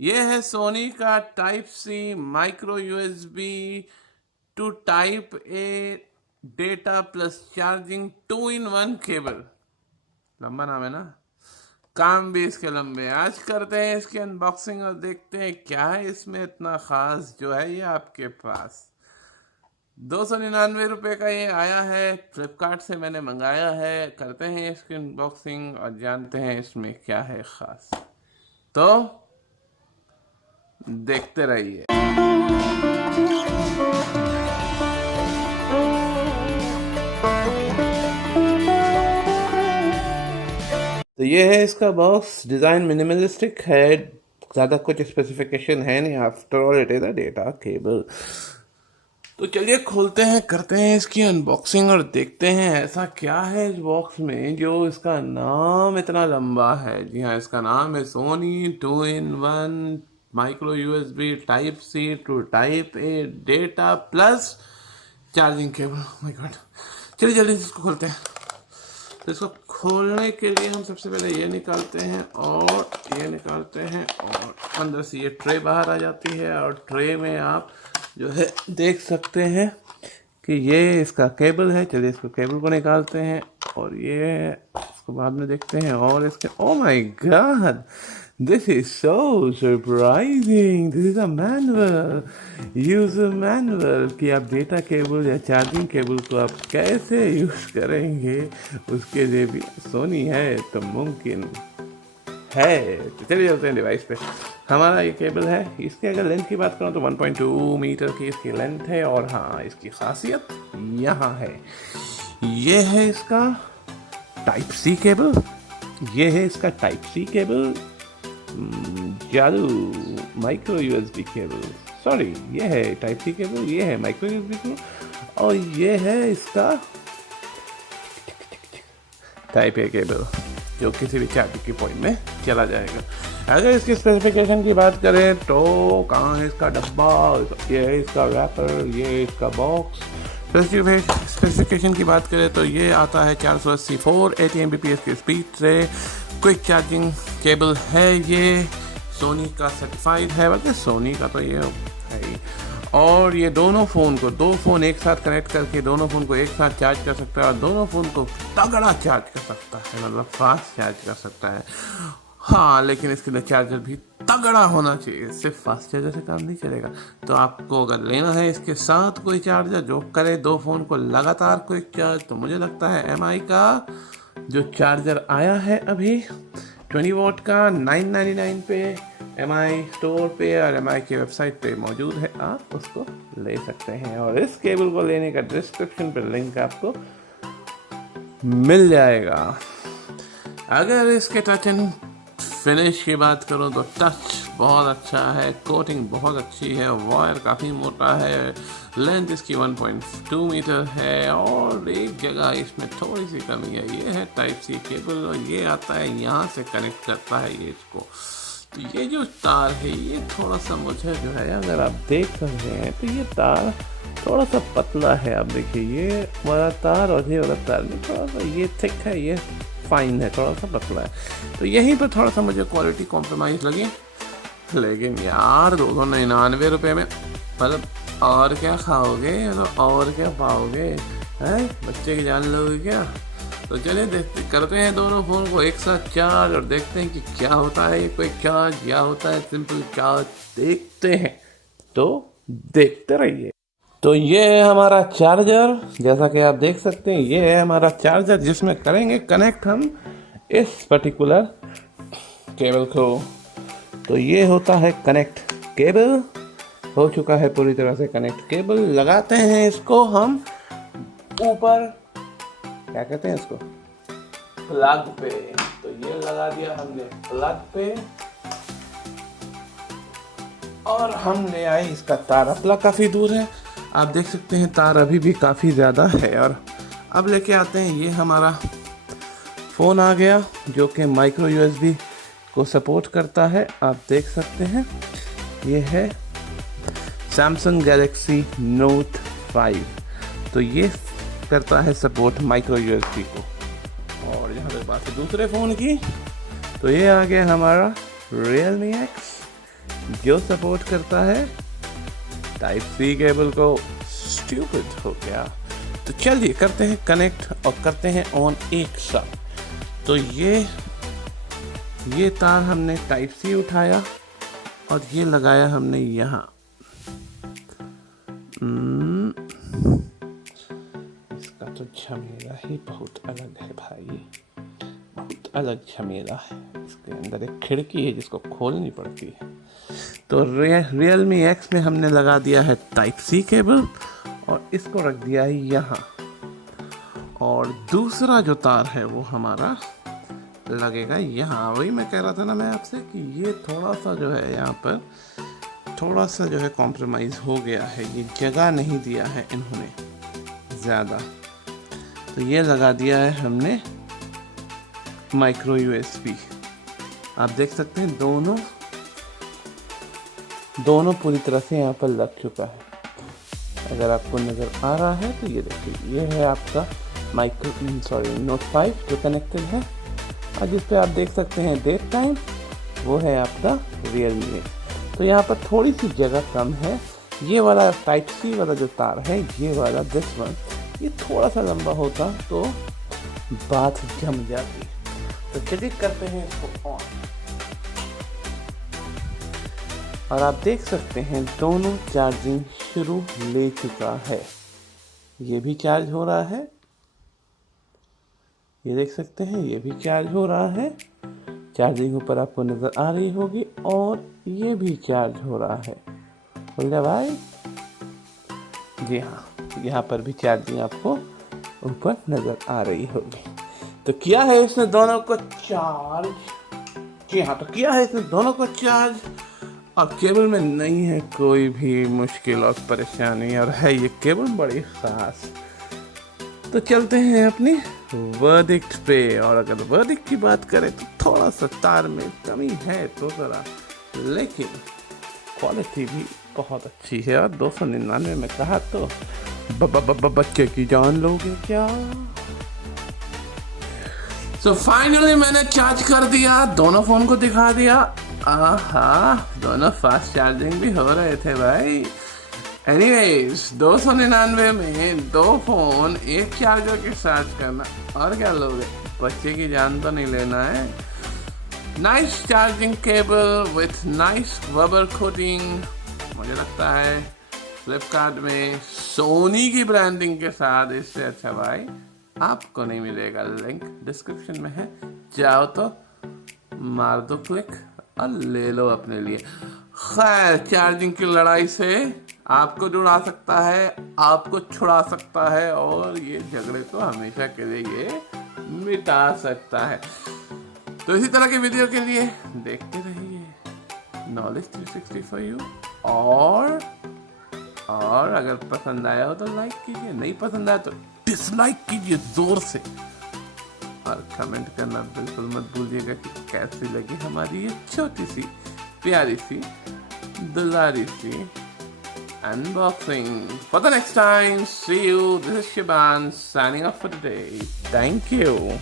ये है सोनी का type C micro USB to type A data plus charging 2 in 1 cable. लंबा नाम है ना, काम भी इसके लंबे। आज करते हैं इसकी अनबॉक्सिंग और देखते हैं क्या है इसमें इतना खास जो है ये आपके पास। 299 रुपये का ये आया है, फ्लिपकार्ट से मैंने मंगाया है। करते हैं इसकी अनबॉक्सिंग और जानते हैं इसमें क्या है खास। तो देखते रहिए। तो ये है इसका बॉक्स। डिज़ाइन मिनिमलिस्टिक है, ज़्यादा कुछ स्पेसिफिकेशन है नहीं। After all it is a data cable. तो चलिए खोलते हैं, करते हैं इसकी अनबॉक्सिंग और देखते हैं ऐसा क्या है इस बॉक्स में जो इसका नाम इतना लंबा है। जी हाँ, इसका नाम है Sony 2 in 1 micro USB type C to type A data plus charging cable. My god, चलिए जल्दी इसको खोलते हैं। तो इसको खोलने के लिए हम सबसे पहले ये निकालते हैं और ये निकालते हैं और अंदर से ये ट्रे बाहर आ जाती है। और ट्रे में आप जो है देख सकते हैं कि ये इसका केबल है। चलिए इसको केबल को निकालते हैं और ये इसको बाद में देखते हैं। और इसके oh my God, this is so surprising. This is a manual, user manual कि आप डेटा केबल या चार्जिंग केबल को आप कैसे यूज करेंगे। उसके लिए भी सोनी है तो मुमकिन है। तो चलिए चलते हैं डिवाइस पे। हमारा ये केबल है। इसके अगर लेंथ की बात करूँ तो 1.2 मीटर की इसकी लेंथ है। और हाँ, इसकी खासियत यहाँ है, ये है इसका टाइप सी केबल। ये है इसका टाइप सी केबल, जादू माइक्रो यूएसबी केबल। सॉरी, ये है टाइप सी केबल, ये है माइक्रो यूएसबी केबल और ये है इसका टाइप ए केबल जो किसी भी चार्जिंग की पॉइंट में चला जाएगा। अगर इसकी स्पेसिफिकेशन की बात करें तो कहाँ है इसका डब्बा, ये है इसका रैपर, ये है इसका बॉक्स। स्पेसिफिकेशन की बात करें तो ये आता है 480 480 Mbps की स्पीड से। क्विक चार्जिंग केबल है, ये सोनी का सर्टिफाइड है। वैसे सोनी का तो ये है ही। और ये दोनों फ़ोन को, दो फ़ोन एक साथ कनेक्ट करके दोनों फ़ोन को एक साथ चार्ज कर सकता है और दोनों फ़ोन को तगड़ा चार्ज कर सकता है, मतलब फास्ट चार्ज कर सकता है। हाँ, लेकिन इसके लिए चार्जर भी तगड़ा होना चाहिए, सिर्फ फास्ट चार्जर से काम नहीं चलेगा। तो आपको अगर लेना है इसके साथ कोई चार्जर जो करे दो फ़ोन को लगातार क्विक चार्ज, तो मुझे लगता है MI का जो चार्जर आया है अभी 20 वॉट का 999 पे MI स्टोर पे और MI की वेबसाइट पे मौजूद है, आप उसको ले सकते हैं। और इस केबल को लेने का डिस्क्रिप्शन पे लिंक आपको मिल जाएगा। अगर इसके टच एंड फिनिश की बात करूँ तो टच बहुत अच्छा है, कोटिंग बहुत अच्छी है, वायर काफ़ी मोटा है, लेंथ इसकी 1.2 मीटर है और एक जगह इसमें थोड़ी सी कमी है, ये है टाइप सी केबल और ये आता है यहाँ से कनेक्ट करता है ये इसको। तो ये जो तार है ये थोड़ा सा मुझे जो है, अगर आप देख सकते हैं तो ये तार थोड़ा सा पतला है। आप देखिए ये वाला तार और ये वाला तार में थोड़ा सा ये थिक है, ये फाइन है, थोड़ा सा पतला है। तो यहीं पर थोड़ा सा मुझे क्वालिटी कॉम्प्रोमाइज़ लगी। लेकिन यार 299 में मतलब और क्या खाओगे, तो और क्या पाओगे, हैं बच्चे की जान लोगे क्या। तो चलिए देखते करते हैं दोनों फ़ोन को एक साथ चार्ज और देखते हैं कि क्या होता है ये क्विक चार्ज या होता है सिंपल चार्ज, देखते हैं। तो देखते रहिए। तो ये है हमारा चार्जर, जैसा कि आप देख सकते हैं ये है हमारा चार्जर जिसमें करेंगे कनेक्ट हम इस पर्टिकुलर केबल को। तो ये होता है कनेक्ट केबल, हो चुका है पूरी तरह से कनेक्ट केबल। लगाते हैं इसको हम ऊपर, क्या कहते हैं इसको, प्लग पे। तो ये लगा दिया हमने प्लग पे और हम ले आए इसका तार। प्लग काफ़ी दूर है, आप देख सकते हैं तार अभी भी काफ़ी ज़्यादा है। और अब लेके आते हैं, ये हमारा फ़ोन आ गया जो कि माइक्रो यूएसबी को सपोर्ट करता है। आप देख सकते हैं ये है सैमसंग गैलेक्सी नोट 5, तो ये करता है सपोर्ट माइक्रो यूएसबी को। और यहाँ तक बात है दूसरे फ़ोन की, तो ये आ गया हमारा Realme X जो सपोर्ट करता है टाइप सी केबल को। स्टूपिड हो गया। तो चलिए करते हैं कनेक्ट और करते हैं ऑन एक साथ। तो ये तार हमने टाइप सी उठाया और ये लगाया हमने यहाँ। इसका तो झमेला ही बहुत अलग है भाई, बहुत अलग झमेला है। इसके अंदर एक खिड़की है जिसको खोलनी पड़ती है। तो Realme X में हमने लगा दिया है टाइप सी केबल और इसको रख दिया है यहाँ। और दूसरा जो तार है वो हमारा लगेगा यहाँ। वही मैं कह रहा था ना मैं आपसे कि ये थोड़ा सा जो है यहाँ पर थोड़ा सा जो है कॉम्प्रोमाइज़ हो गया है। ये जगह नहीं दिया है इन्होंने ज़्यादा, तो ये लगा दिया है हमने माइक्रो USB। आप देख सकते हैं दोनों पूरी तरह से यहाँ पर लग चुका है। अगर आपको नज़र आ रहा है तो ये देखिए, ये है आपका Note 5 जो कनेक्टेड है और जिस पे आप देख सकते हैं डेट टाइम, वो है आपका Realme। तो यहाँ पर थोड़ी सी जगह कम है। ये वाला टाइप सी वाला जो तार है, ये वाला दिस वन, ये थोड़ा सा लंबा होता तो बात जम जाती। तो चलिए करते हैं इसको ऑन और आप देख सकते हैं दोनों चार्जिंग शुरू ले चुका है। ये भी चार्ज हो रहा है, ये देख सकते हैं ये भी चार्ज हो रहा है। चार्जिंग ऊपर आपको नज़र आ रही होगी और ये भी चार्ज हो रहा है। बोलिए भाई, जी हाँ, यहाँ पर भी चार्जिंग आपको ऊपर नज़र आ रही होगी। तो किया है इसने दोनों को चार्ज। जी हाँ, तो किया है इसने दोनों को चार्ज और केबल में नहीं है कोई भी मुश्किल और परेशानी और है ये केबल बड़ी ख़ास। तो चलते हैं अपनी वर्डिक्ट पे। और अगर वर्डिक्ट की बात करें तो थोड़ा सा तार में कमी है तो ज़रा, लेकिन क्वालिटी भी बहुत अच्छी है। और 299 में कहा तो बच्चे की जान लोगे क्या। सो फाइनली मैंने चार्ज कर दिया, दोनों फ़ोन को दिखा दिया। आहा, दोनों फास्ट चार्जिंग भी हो रहे थे भाई। एनीवेज 299 में 2 फ़ोन एक चार्जर के साथ करना, और क्या लोगे, बच्चे की जान तो नहीं लेना है। Nice charging cable with nice rubber coating. मुझे लगता है फ्लिपकार्ट में सोनी की ब्रांडिंग के साथ इससे अच्छा भाई आपको नहीं मिलेगा। लिंक डिस्क्रिप्शन में है, जाओ तो मार दो क्लिक और ले लो अपने लिए। खैर, चार्जिंग की लड़ाई से आपको जुड़ा सकता है, आपको छुड़ा सकता है और ये झगड़े को हमेशा के लिए ये मिटा सकता है। तो इसी तरह की वीडियो के लिए देखते रहिए नॉलेज 360 फॉर यू। और अगर पसंद आया हो तो लाइक कीजिए, नहीं पसंद आया तो डिसलाइक कीजिए जोर से। और कमेंट करना बिल्कुल मत भूलिएगा कि कैसी लगी हमारी ये छोटी सी प्यारी सी दुलारी सी unboxing. For the next time, see you. This is Shiban signing off for today. Thank you.